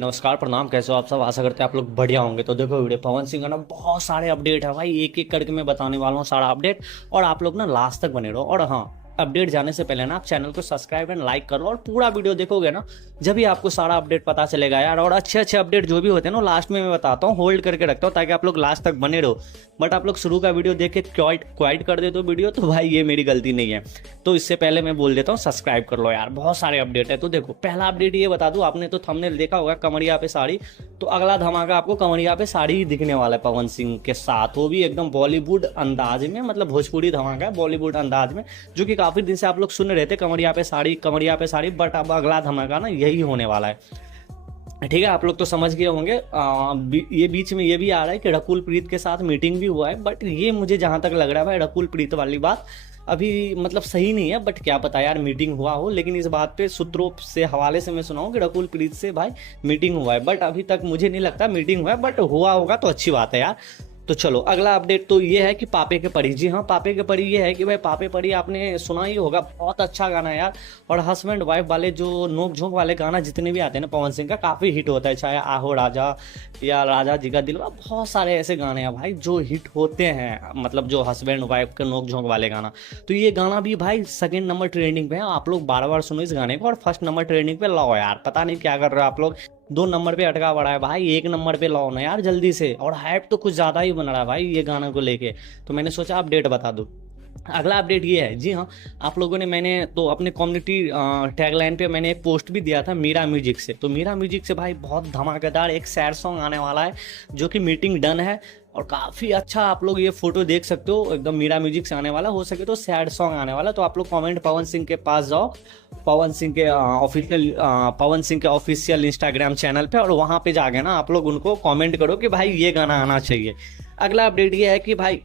नमस्कार प्रणाम, कैसे हो आप सब। आशा करते हैं आप लोग बढ़िया होंगे। तो देखो वीडियो पवन सिंह का ना बहुत सारे अपडेट है भाई, एक एक करके मैं बताने वाला हूँ सारा अपडेट, और आप लोग ना लास्ट तक बने रहो। और हाँ, अपडेट जाने से पहले ना आप चैनल को सब्सक्राइब एंड लाइक कर लो, और पूरा वीडियो देखोगे ना जब भी आपको सारा अपडेट पता चलेगा यार। और अच्छे अच्छे अपडेट जो भी होते हैं ना लास्ट में मैं बताता हूँ, होल्ड करके रखता हूँ ताकि आप लोग लास्ट तक बने रहो। बट आप लोग शुरू का वीडियो देख के क्वाइट कर देते हो वीडियो, तो भाई ये मेरी गलती नहीं है। तो इससे पहले मैं बोल देता हूँ सब्सक्राइब कर लो यार, बहुत सारे अपडेट है। तो देखो पहला अपडेट ये बता दूं, आपने तो थंबनेल देखा होगा कमरिया पे साड़ी, तो अगला धमाका आपको कमरिया पे साड़ी ही दिखने वाला है पवन सिंह के साथ, वो भी एकदम बॉलीवुड अंदाज में, मतलब भोजपुरी धमाका है बॉलीवुड अंदाज में, जो कि काफी दिन से आप लोग सुन रहे थे कमरिया पे साड़ी कमरिया पे साड़ी। बट अब अगला धमाका ना यही होने वाला है, ठीक है। आप लोग तो समझ गए होंगे। ये बीच में ये भी आ रहा है कि रकुल प्रीत के साथ मीटिंग भी हुआ है, बट ये मुझे जहां तक लग रहा है भाई रकुल प्रीत वाली बात अभी मतलब सही नहीं है। बट क्या पता यार मीटिंग हुआ हो, लेकिन इस बात पे सूत्रों से हवाले से मैं सुना हूं कि रकुल प्रीत से भाई मीटिंग हुआ है, बट अभी तक मुझे नहीं लगता मीटिंग हुआ है, बट हुआ होगा तो अच्छी बात है यार। तो चलो अगला अपडेट तो ये है कि पापे के परी। जी हाँ, पापे के परी ये है कि भाई पापे परी आपने सुना ही होगा, बहुत अच्छा गाना है यार। और हस्बैंड वाइफ वाले जो नोक झोंक वाले गाना जितने भी आते हैं ना पवन सिंह का, काफी हिट होता है, चाहे आहो राजा या राजा जी का दिलवा, बहुत सारे ऐसे गाने हैं भाई जो हिट होते हैं, मतलब जो हस्बैंड वाइफ के नोक झोंक वाले गाना। तो ये गाना भी भाई सेकंड नंबर ट्रेंडिंग पे है, आप लोग बार बार सुनो इस गाने को। और फर्स्ट नंबर ट्रेंडिंग पे लाओ यार, पता नहीं क्या कर रहे हो आप लोग, 2 नंबर पे अटका पड़ा है भाई, 1 नंबर पे लाओ ना यार जल्दी से। और हाइप तो कुछ ज्यादा ही बन रहा है भाई ये गाना को लेके, तो मैंने सोचा अपडेट बता दूं। अगला अपडेट ये है, जी हाँ, आप लोगों ने, मैंने तो अपने कम्युनिटी टैगलाइन पे मैंने एक पोस्ट भी दिया था मीरा म्यूजिक से। तो मीरा म्यूजिक से भाई बहुत धमाकेदार एक सैड सॉन्ग आने वाला है, जो कि मीटिंग डन है और काफ़ी अच्छा। आप लोग ये फोटो देख सकते हो, एकदम मीरा म्यूजिक से आने वाला, हो सके तो सैड सॉन्ग आने वाला। तो आप लोग कमेंट पवन सिंह के पास जाओ, पवन सिंह के ऑफिशियल इंस्टाग्राम चैनल पे, और वहाँ पे जाके ना आप लोग उनको कमेंट करो कि भाई ये गाना आना चाहिए। अगला अपडेट ये है कि भाई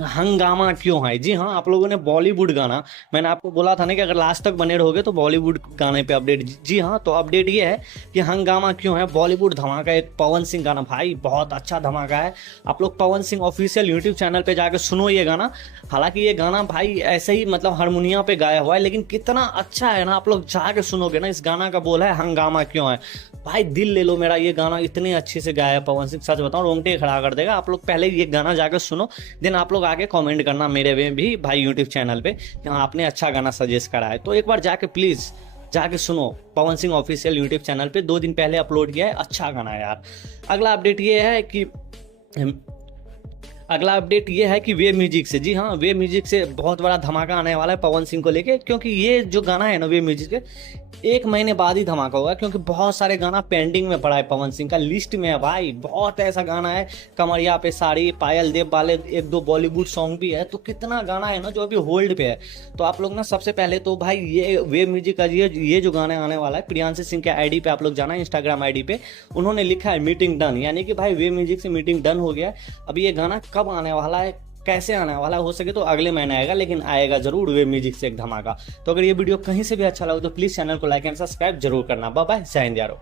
हंगामा क्यों है। जी हाँ, आप लोगों ने बॉलीवुड गाना, मैंने आपको बोला था ना कि अगर लास्ट तक बने रहोगे तो बॉलीवुड गाने पे अपडेट। जी हाँ, तो अपडेट ये है कि हंगामा क्यों है, बॉलीवुड धमाका एक पवन सिंह गाना भाई बहुत अच्छा धमाका है। आप लोग Pawan Singh official YouTube channel पे जाके सुनो ये गाना। हालांकि ये गाना भाई ऐसे ही मतलब हारमोनियम पे गाया हुआ है, लेकिन कितना अच्छा है ना, आप लोग जाके सुनोगे ना। इस गाना का बोल है हंगामा क्यों है, भाई दिल ले लो मेरा, ये गाना इतने अच्छे से गाया है पवन सिंह, सच बताऊं रोंगटे खड़ा कर देगा। आप लोग पहले ये गाना जाकर सुनो, देन आप लोग आगे कमेंट करना मेरे में भी भाई यूट्यूब चैनल पे कि हाँ आपने अच्छा गाना सजेस्ट करा है। तो एक बार जाके प्लीज जाके सुनो, Pawan Singh official YouTube channel पे 2 दिन पहले अपलोड किया है, अच्छा गाना है यार। अगला अपडेट ये है कि वे म्यूजिक से, जी हाँ, वे म्यूजिक से बहुत बड़ा धमाका आने वाला है पवन सिंह को लेके, क्योंकि ये जो गाना है ना वे म्यूजिक के 1 महीने बाद ही धमाका होगा, क्योंकि बहुत सारे गाना पेंडिंग में पड़ा है पवन सिंह का, लिस्ट में है भाई, बहुत ऐसा गाना है। कमरिया पे साड़ी, पायल देव वाले 1-2 बॉलीवुड सॉन्ग भी है, तो कितना गाना है ना जो अभी होल्ड पे है। तो आप लोग ना सबसे पहले तो भाई ये वे म्यूजिक का ये जो गाना आने वाला है, प्रियांशु सिंह के आईडी पे आप लोग जाना, इंस्टाग्राम आईडी पे उन्होंने लिखा है मीटिंग डन, यानी कि भाई वे म्यूजिक से मीटिंग डन हो गया। अभी ये गाना कब आने वाला है, कैसे आने वाला है, हो सके तो अगले महीने आएगा, लेकिन आएगा जरूर वे म्यूजिक से एक धमाका। तो अगर ये वीडियो कहीं से भी अच्छा लगा तो प्लीज चैनल को लाइक एंड सब्सक्राइब जरूर करना। बाय बाय, जय हिंद यारो।